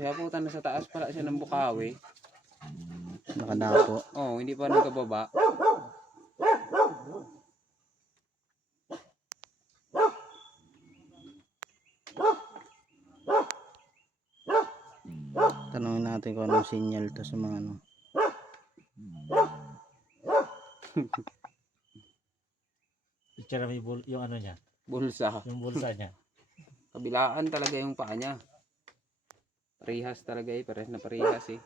Kaya puta na sa taas pala siya ng Bukawi. Nakadapo. Oh, hindi pa nagkababa. Tanungin natin kung anong sinyal to sa mga ano. Picture may yung ano niya, Bulsa. yung bulsa niya. Kabilaan talaga yung paa niya. Parehas talaga eh. Parehas na parehas eh.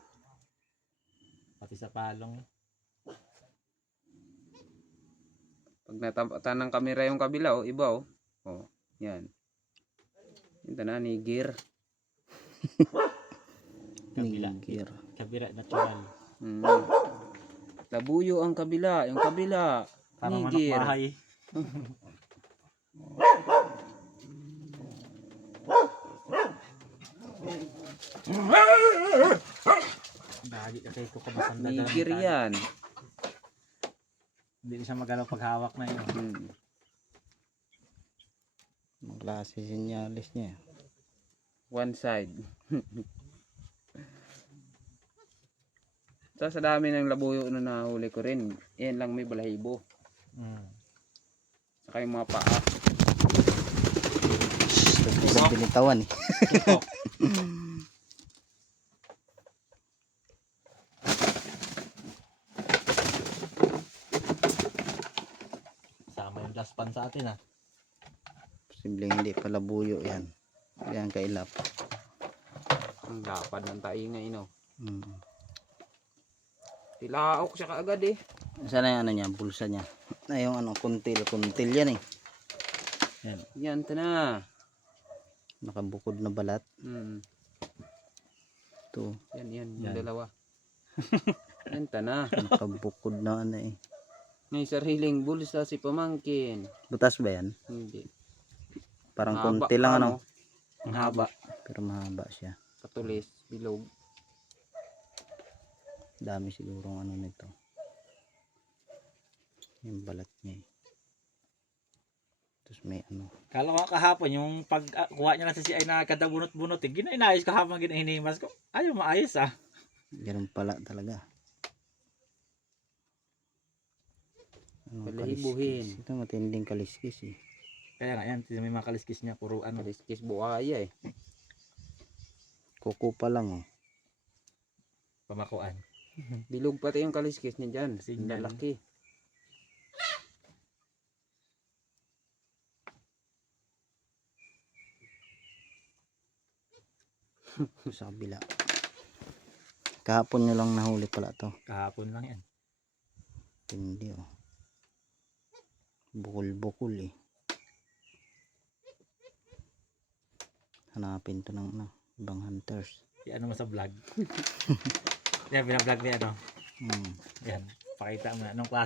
Pati sa palong. Pag natapatan ng kamera yung kabila oh, iba oh. Oh, yan. Ito na, nigir. Kabila. Nigir. Kabila natural. Labuyo ang kabila, yung kabila. Parang manok Nigir. bahay. Bahagi kasi ko kamasanda. Nigir yan. Hindi siya magalaw paghawak na yun. Ang klase sinyalis niya. One side. So, sa dami ng labuyo na nahuli ko rin, yan lang may balahibo. Saka yung mga paa. Ito binitawan eh. Sama yung daspan sa atin ah. Posibleng hindi pala buyo yan. Yan kailap. Ang lapad ng taingay no. Hmm. Tilaok siya kaagad eh. Saan na yung ano niya, bulsa niya? Na yung ano, kuntil yan eh. Yan. Yan, ito na. Nakabukod na balat. Ito, Yan, yung Yan. dalawa. Yan, ito na. nakabukod na ano eh. May sariling bulsa si pamangkin. Butas ba yan? Hindi. Parang Mahaba kunti lang pa, ano. no? Ang haba. Pero mahaba siya. Katulis, bilog. Dami sigurong ano nito. Yung balat niya eh. Tapos may ano. Kala ko kahapon yung pagkuha niya lang sa CI na kada bunot-bunot eh. Ginainayos kahapon ginahinimas ko. Ayaw maayos ah. Ganun pala talaga. Ano, Balahibuhin. kaliskis. Ito matinding kaliskis eh. Kaya nga yan, may mga kaliskis niya. Puro ano. Kaliskis buhaya eh. Kuko pa lang oh. Pamakuan. Bilog pati yung kaliskis niya dyan. Signal. Lalaki. Sa kabila. Kahapon nyo lang nahuli pala to. Kahapon lang yan. Hindi oh. Bukol-bukol eh. Hanapin to ng ano, ibang hunters. Ano mo sa vlog. Yan, binablog niya ano. Hmm. Yan. Pakita mo na. Anong klase